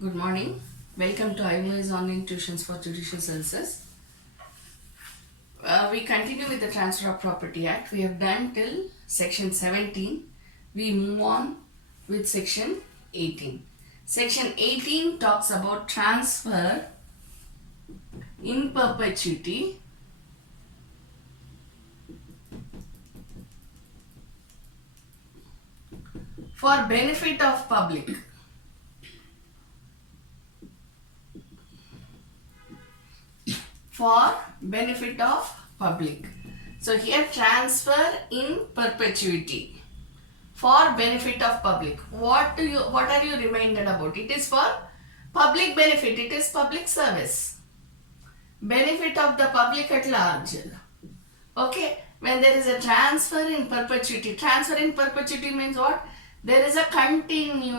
Good morning. Welcome to IOS Online Tuitions for Judicial Services. We continue with the Transfer of Property Act. We have done till section 17. We move on with section 18. Section 18 talks about transfer in perpetuity for benefit of public. For benefit of public. So here transfer in perpetuity for benefit of public. What are you reminded about? It is for public benefit. It is public service. Benefit of the public at large. Okay. When there is a transfer in perpetuity. Transfer in perpetuity means what? There is a continuity.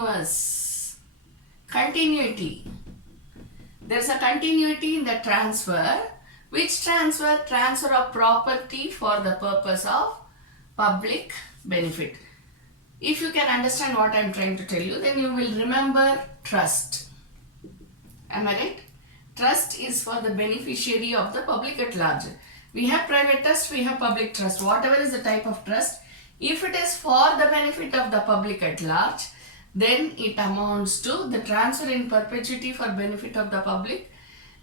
There is a continuity in the transfer. Which transfer? Transfer of property for the purpose of public benefit. If you can understand what I am trying to tell you, then you will remember trust. Am I right? Trust is for the beneficiary of the public at large. We have private trust, we have public trust. Whatever is the type of trust, if it is for the benefit of the public at large, then it amounts to the transfer in perpetuity for benefit of the public.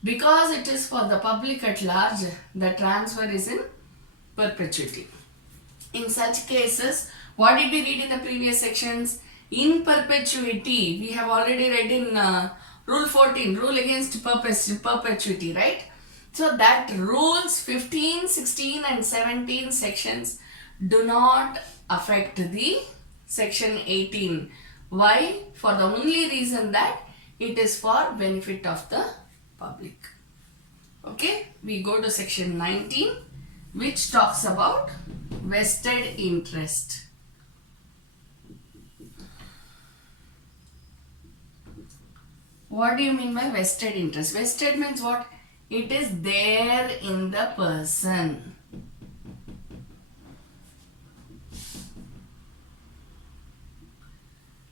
Because it is for the public at large, the transfer is in perpetuity. In such cases, what did we read in the previous sections? In perpetuity, we have already read in Rule 14, Rule Against Perpetuity, right? So that rules 15, 16 and 17 sections do not affect the section 18. Why? For the only reason that it is for benefit of the public. Okay, we go to section 19, which talks about vested interest. What do you mean by vested interest? Vested means what? It is there in the person.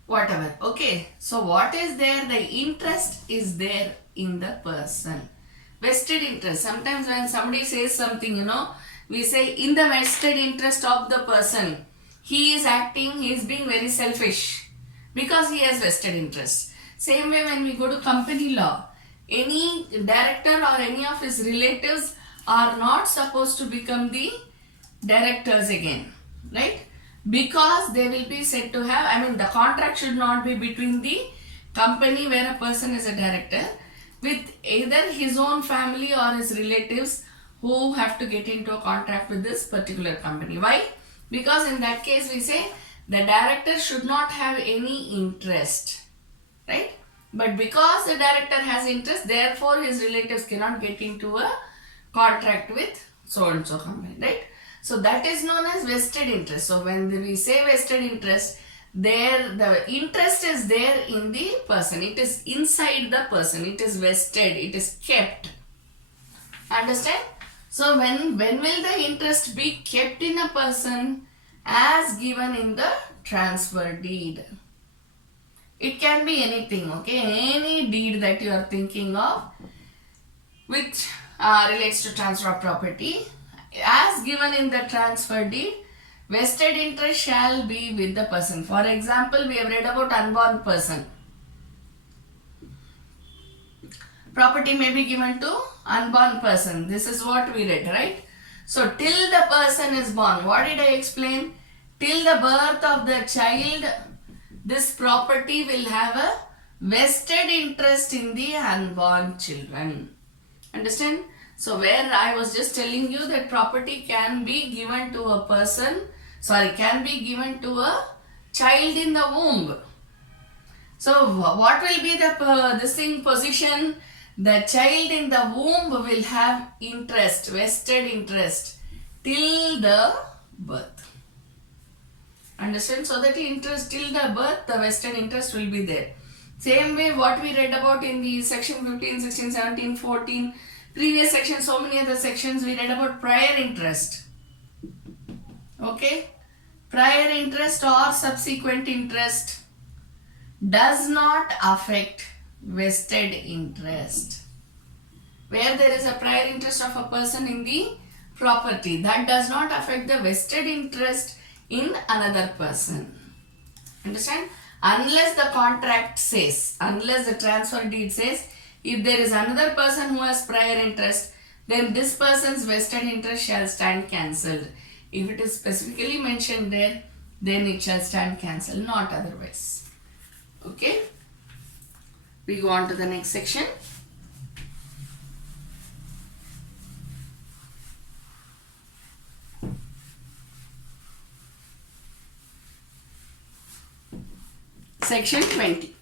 Whatever. Okay. So what is there? The interest is there in the person. Vested interest. Sometimes when somebody says something, we say in the vested interest of the person. He is acting, he is being very selfish because he has vested interest. Same way when we go to company law, any director or any of his relatives are not supposed to become the directors again, right? Because they will be said to have, the contract should not be between the company where a person is a director with either his own family or his relatives who have to get into a contract with this particular company. Why? Because in that case we say the director should not have any interest, right? But because the director has interest, therefore his relatives cannot get into a contract with so and so company, right? So that is known as vested interest. So when we say vested interest, the interest is there in the person. It is inside the person. It is vested. It is kept. Understand? So when will the interest be kept in a person? As given in the transfer deed. It can be anything, okay? Any deed that you are thinking of which relates to transfer of property. As given in the transfer deed, vested interest shall be with the person. For example, we have read about unborn person. Property may be given to unborn person. This is what we read, right? So, till the person is born. What did I explain? Till the birth of the child, this property will have a vested interest in the unborn children. Understand? So where I was just telling you that property can be given to a person, can be given to a child in the womb. So what will be the position? The child in the womb will have interest, vested interest till the birth. Understand? So that interest till the birth, the vested interest will be there. Same way what we read about in the section 15, 16, 17, 14, previous section, so many other sections we read about prior interest. Okay? Prior interest or subsequent interest does not affect vested interest. Where there is a prior interest of a person in the property, that does not affect the vested interest in another person. Understand? Unless the contract says, unless the transfer deed says, if there is another person who has prior interest, then this person's vested interest shall stand cancelled. If it is specifically mentioned there, then it shall stand cancelled, not otherwise. Okay? We go on to the next section. Section 20.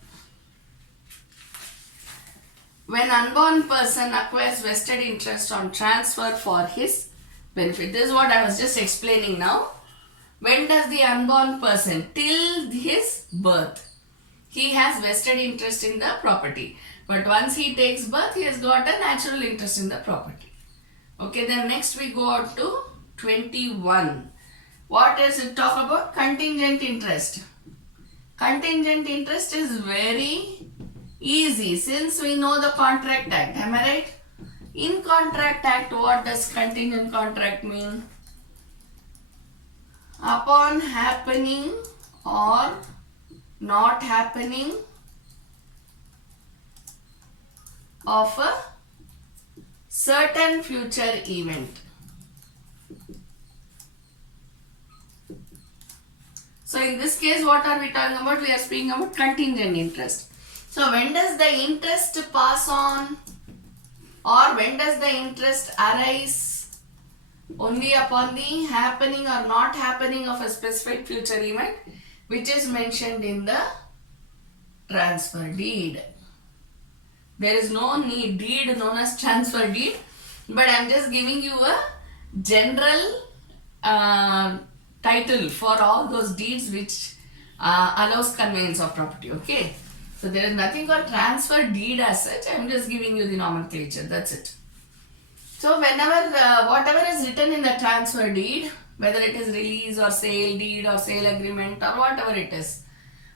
When unborn person acquires vested interest on transfer for his benefit. This is what I was just explaining now. When does the unborn person, till his birth, he has vested interest in the property. But once he takes birth, he has got a natural interest in the property. Okay, then next we go on to 21. What does it talk about? Contingent interest. Contingent interest is very easy since we know the Contract Act. Am I right? In Contract Act, what does contingent contract mean? Upon happening or not happening of a certain future event. So in this case, what are we talking about? We are speaking about contingent interest. So when does the interest pass on, or when does the interest arise? Only upon the happening or not happening of a specific future event, which is mentioned in the transfer deed. There is no deed known as transfer deed, but I am just giving you a general title for all those deeds which allows conveyance of property. Okay, so there is nothing called transfer deed as such. I am just giving you the nomenclature. That's it. So whenever whatever is written in the transfer deed, whether it is release or sale deed or sale agreement or whatever it is,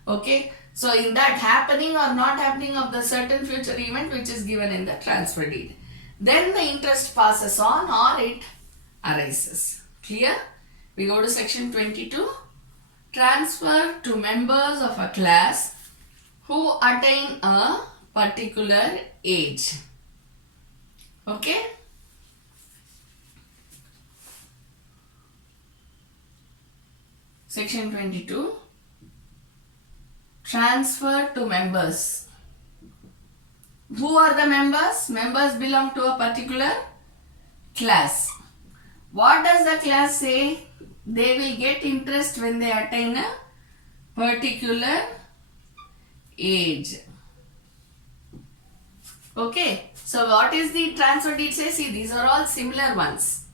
okay, so in that happening or not happening of the certain future event which is given in the transfer deed, then the interest passes on or it arises. Clear? We go to section 22. Transfer to members of a class who attain a particular age. Okay? Section 22. Transfer to members. Who are the members? Members belong to a particular class. What does the class say? They will get interest when they attain a particular age. Okay. So what is the transfer deed say? See, these are all similar ones.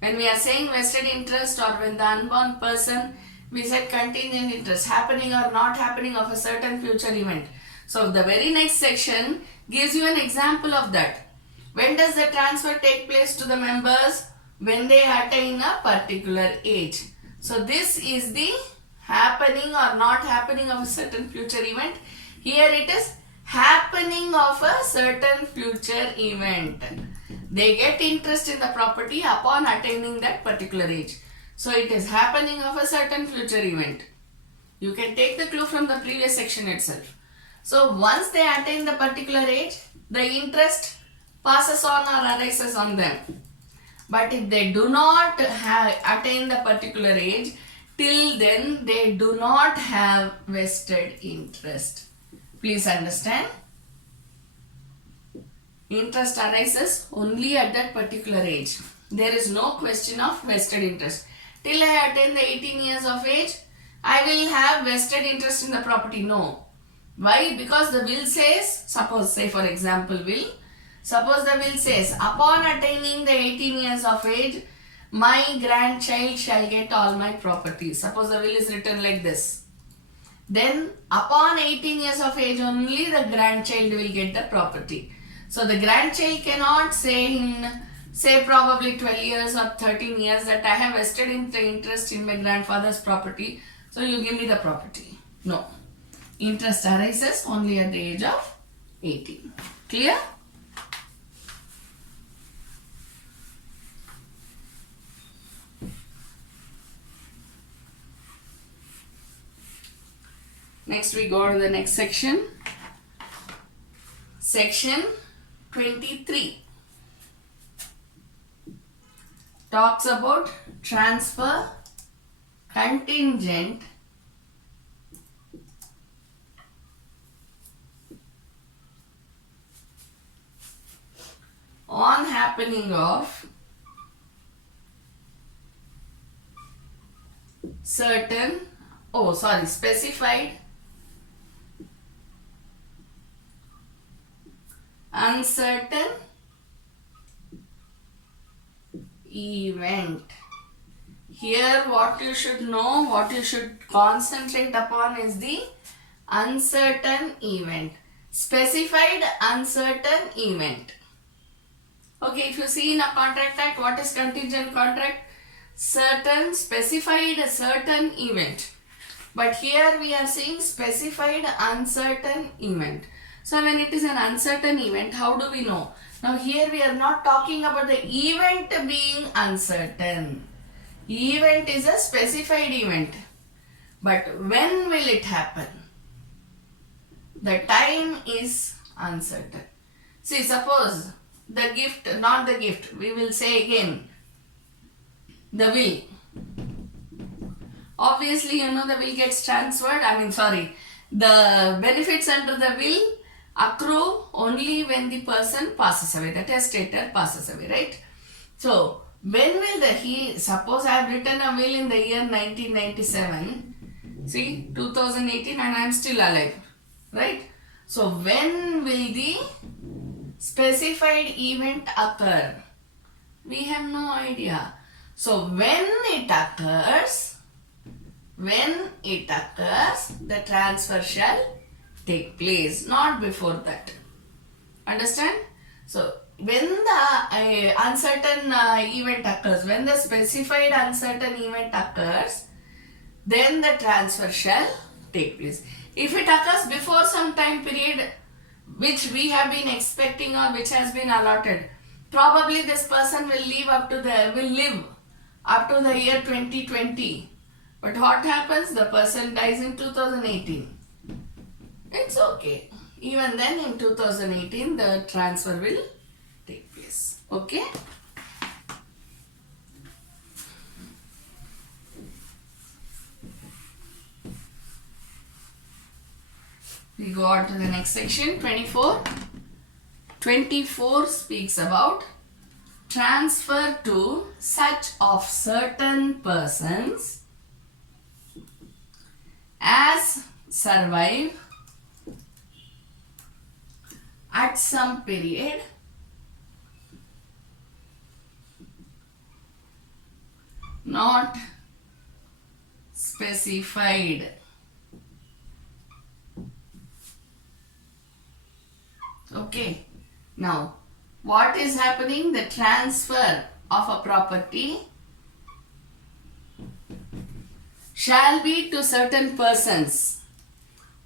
When we are saying vested interest or when the unborn person, we said contingent interest, happening or not happening of a certain future event. So the very next section gives you an example of that. When does the transfer take place to the members? When they attain a particular age. So this is the happening or not happening of a certain future event. Here it is happening of a certain future event. They get interest in the property upon attaining that particular age. So it is happening of a certain future event. You can take the clue from the previous section itself. So once they attain the particular age, the interest passes on or arises on them. But if they do not attain the particular age, till then they do not have vested interest. Please understand. Interest arises only at that particular age. There is no question of vested interest. Till I attain the 18 years of age, I will have vested interest in the property. No. Why? Because the will says, suppose say for example will, suppose the will says, upon attaining the 18 years of age, my grandchild shall get all my property. Suppose the will is written like this. Then upon 18 years of age only the grandchild will get the property. So the grandchild cannot say in say probably 12 years or 13 years that I have vested interest in my grandfather's property, so you give me the property. No. Interest arises only at the age of 2018. Clear? Next we go to the next section. Section 23 talks about transfer contingent on happening of specified uncertain event. Here what you should know, what you should concentrate upon is the uncertain event. Specified uncertain event. Okay, if you see in a contract act, what is contingent contract? Certain, specified a certain event. But here we are saying specified uncertain event. So when it is an uncertain event, how do we know? Now here we are not talking about the event being uncertain. Event is a specified event. But when will it happen? The time is uncertain. See, suppose the gift, not the gift, we will say again, the will. Obviously, you know, the will gets transferred, the benefits under the will accrue only when the person passes away, the testator passes away, right? So, when will suppose I have written a will in the year 1997, see, 2018 and I am still alive, right? So, when will the specified event occur? We have no idea. So, when it occurs, the transfer shall take place, not before that. Understand? So, when the uncertain event occurs, when the specified uncertain event occurs, then the transfer shall take place. If it occurs before some time period which we have been expecting or which has been allotted, probably this person will live up to the year 2020. But what happens? The person dies in 2018. It's okay. Even then in 2018 the transfer will take place. Okay? We go on to the next section, 24. 24 speaks about transfer to such of certain persons as survive at some period not specified. Okay. Now, what is happening? The transfer of a property shall be to certain persons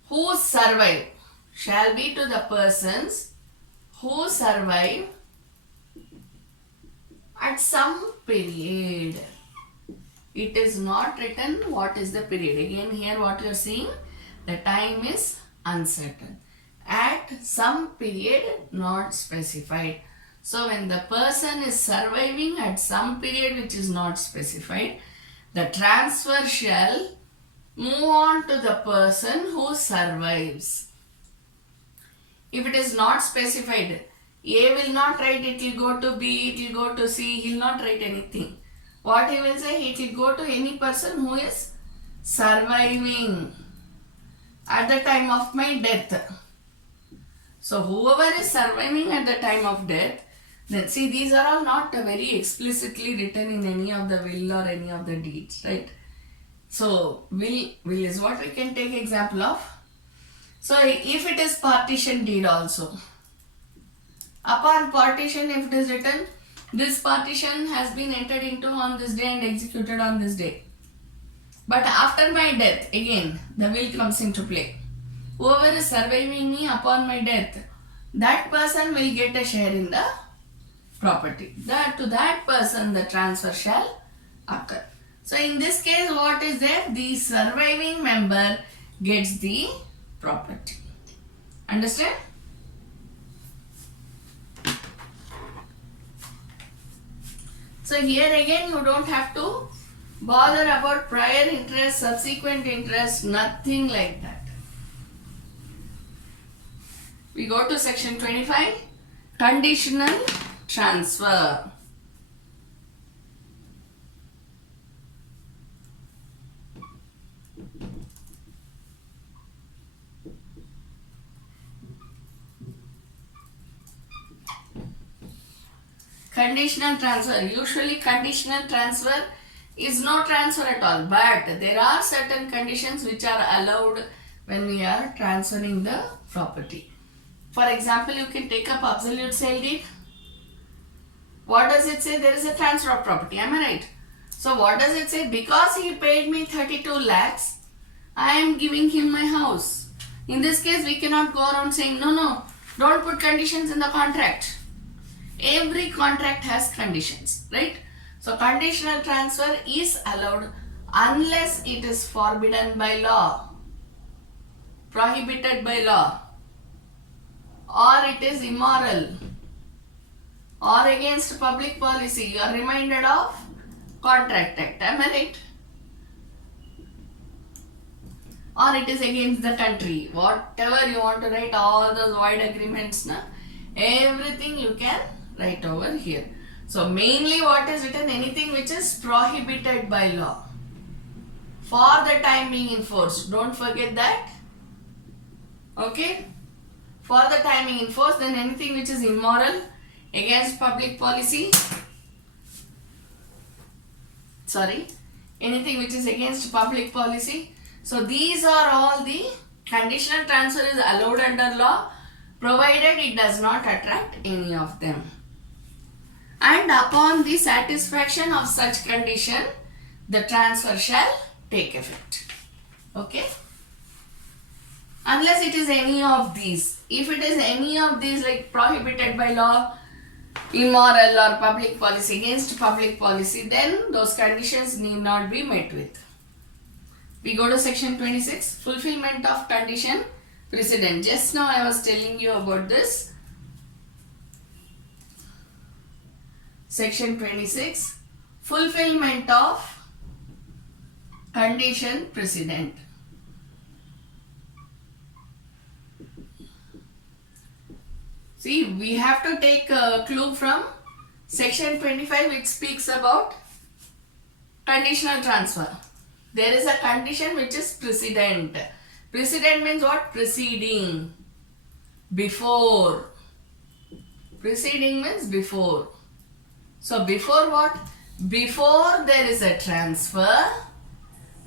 who survive. Shall be to the persons who survive at some period. It is not written what is the period. Again, here what you are seeing, the time is uncertain. At some period not specified. So when the person is surviving at some period which is not specified, the transfer shall move on to the person who survives. If it is not specified, A will not write, it will go to B, it will go to C, he will not write anything. What he will say, it will go to any person who is surviving at the time of my death. So whoever is surviving at the time of death, then see, these are all not very explicitly written in any of the will or any of the deeds, right? So will is what we can take example of. So if it is partition deed also, upon partition if it is written, this partition has been entered into on this day and executed on this day. But after my death, again the will comes into play. Whoever is surviving me upon my death, that person will get a share in the property. To that person the transfer shall occur. So in this case, what is there? The surviving member gets the property. Understand? So here again you don't have to bother about prior interest, subsequent interest, nothing like that. We go to section 25, conditional transfer. Conditional transfer. Usually conditional transfer is no transfer at all, but there are certain conditions which are allowed when we are transferring the property. For example, you can take up absolute sale deed. What does it say? There is a transfer of property. Am I right? So what does it say? Because he paid me 32 lakhs, I am giving him my house. In this case, we cannot go around saying, no, don't put conditions in the contract. Every contract has conditions, right? So conditional transfer is allowed unless it is forbidden by law, prohibited by law, or it is immoral, or against public policy. You are reminded of Contract Act, am I right? Or it is against the country. Whatever you want to write, all those void agreements, everything you can write over here. So mainly what is written? Anything which is prohibited by law for the time being enforced. Don't forget that. Okay. For the time being enforced. Then anything which is immoral, against public policy. Anything which is against public policy. So these are all the conditional transfer is allowed under law, provided it does not attract any of them. And upon the satisfaction of such condition, the transfer shall take effect. Okay? Unless it is any of these. If it is any of these, like prohibited by law, immoral, or public policy, against public policy, then those conditions need not be met with. We go to section 26, fulfillment of condition precedent. Just now I was telling you about this. Section 26, fulfillment of condition precedent. See, we have to take a clue from section 25, which speaks about conditional transfer. There is a condition which is precedent. Precedent means what? Preceding. Before. Preceding means before. So before what? Before there is a transfer,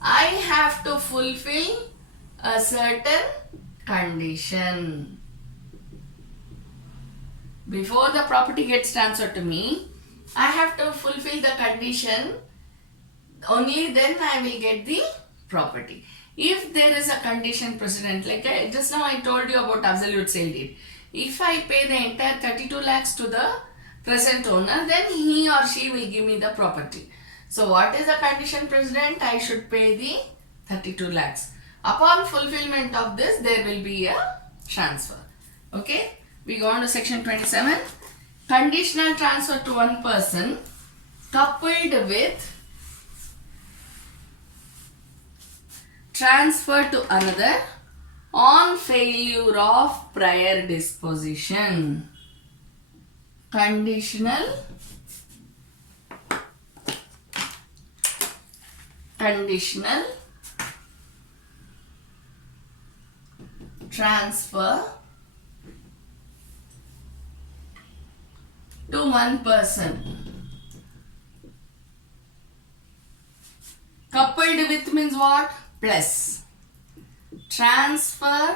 I have to fulfill a certain condition. Before the property gets transferred to me, I have to fulfill the condition. Only then I will get the property. If there is a condition precedent, like just now I told you about absolute sale deed. If I pay the entire 32 lakhs to the present owner, then he or she will give me the property. So what is the condition precedent? I should pay the 32 lakhs. Upon fulfillment of this, there will be a transfer. Okay. We go on to section 27. Conditional transfer to one person coupled with transfer to another on failure of prior disposition. Conditional transfer to one person. Coupled with means what? Plus. Transfer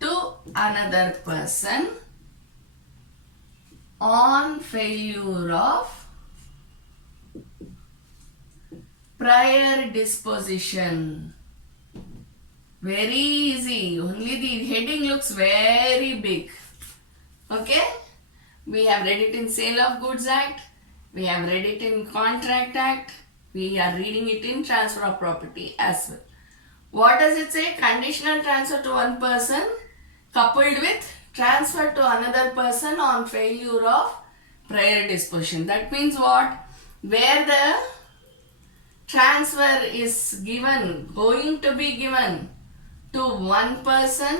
to another person on failure of prior disposition. Very easy. Only the heading looks very big. Okay? We have read it in Sale of Goods Act. We have read it in Contract Act. We are reading it in Transfer of Property as well. What does it say? Conditional transfer to one person coupled with transfer to another person on failure of prior disposition. That means what? Where the transfer is given, going to be given to one person,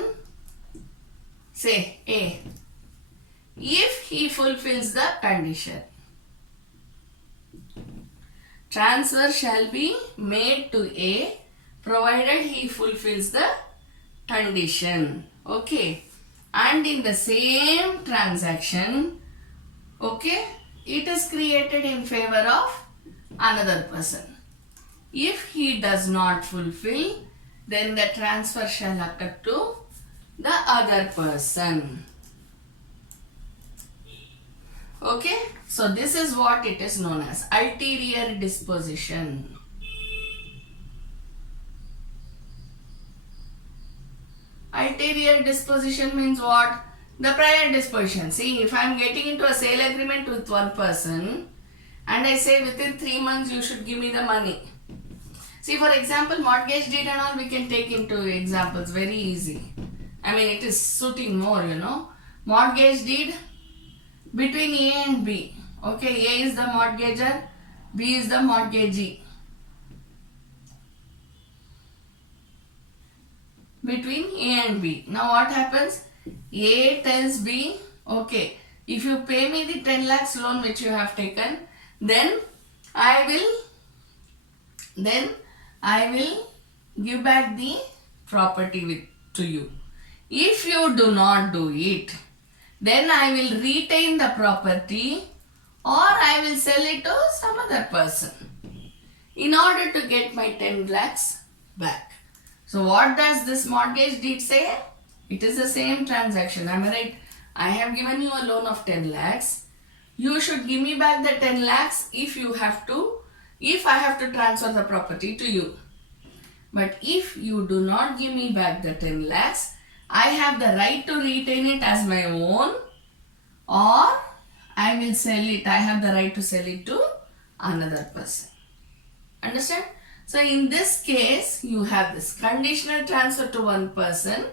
say A, if he fulfills the condition. Transfer shall be made to A provided he fulfills the condition. Okay. And in the same transaction, okay, it is created in favor of another person. If he does not fulfill, then the transfer shall occur to the other person. Okay, so this is what it is known as ulterior disposition. Ulterior disposition means what? The prior disposition. See, if I am getting into a sale agreement with one person and I say within 3 months you should give me the money. See, for example, mortgage deed and all we can take into examples, very easy. I mean, it is suiting more, you know. Mortgage deed between A and B. Okay, A is the mortgager, B is the mortgagee. Between A and B. Now what happens? A tells B, okay, if you pay me the 10 lakhs loan which you have taken, then I will give back the property to you. If you do not do it, then I will retain the property or I will sell it to some other person in order to get my 10 lakhs back. So what does this mortgage deed say? It is the same transaction. Am I right? I have given you a loan of 10 lakhs. You should give me back the 10 lakhs if I have to transfer the property to you. But if you do not give me back the 10 lakhs, I have the right to retain it as my own or I will sell it. I have the right to sell it to another person. Understand? So in this case, you have this conditional transfer to one person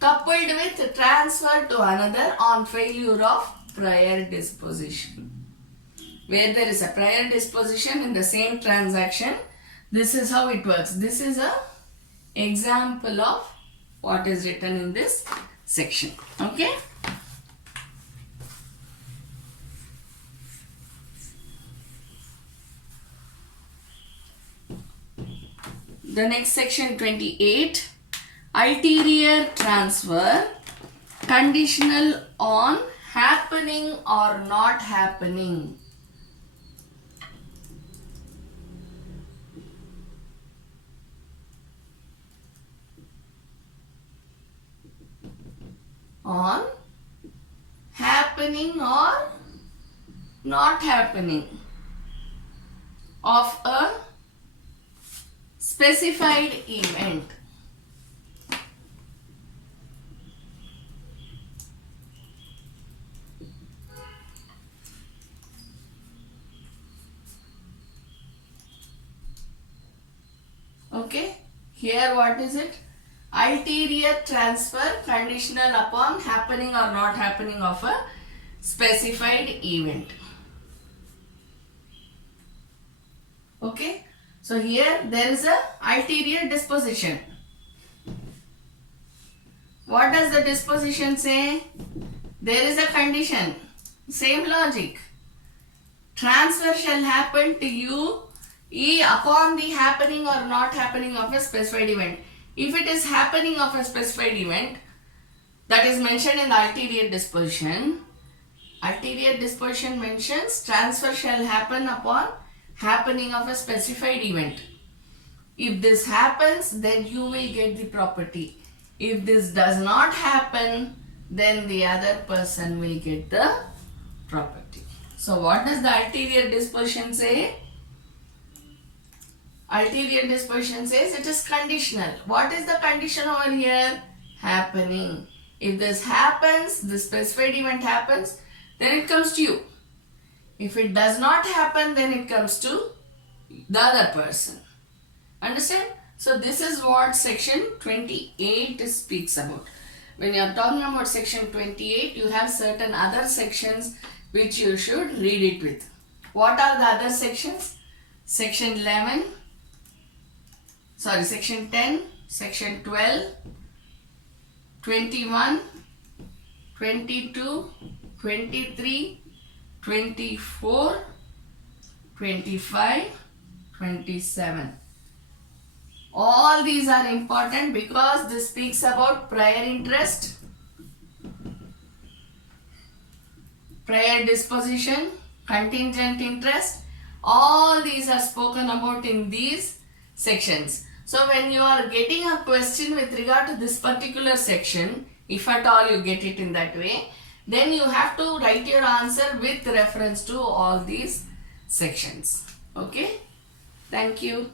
coupled with transfer to another on failure of prior disposition. Where there is a prior disposition in the same transaction, this is how it works. This is a example of what is written in this section. Okay. The next section 28, ulterior transfer conditional on happening or not happening. On happening or not happening of a specified event. Okay, here what is it? Ulterior transfer conditional upon happening or not happening of a specified event. Okay, so here there is a ulterior disposition. What does the disposition say? There is a condition. Same logic. Transfer shall happen to you upon the happening or not happening of a specified event. If it is happening of a specified event that is mentioned in the ulterior disposition mentions transfer shall happen upon happening of a specified event. If this happens, then you will get the property. If this does not happen, then the other person will get the property. So what does the ulterior disposition say? Ulterior disposition says it is conditional. What is the condition over here? Happening. If this happens, the specified event happens, then it comes to you. If it does not happen, then it comes to the other person. Understand? So this is what section 28 speaks about. When you are talking about section 28, you have certain other sections which you should read it with. What are the other sections? Section 10, section 12, 21, 22, 23, 24, 25, 27. All these are important because this speaks about prior interest, prior disposition, contingent interest. All these are spoken about in these sections. So when you are getting a question with regard to this particular section, if at all you get it in that way, then you have to write your answer with reference to all these sections. Okay? Thank you.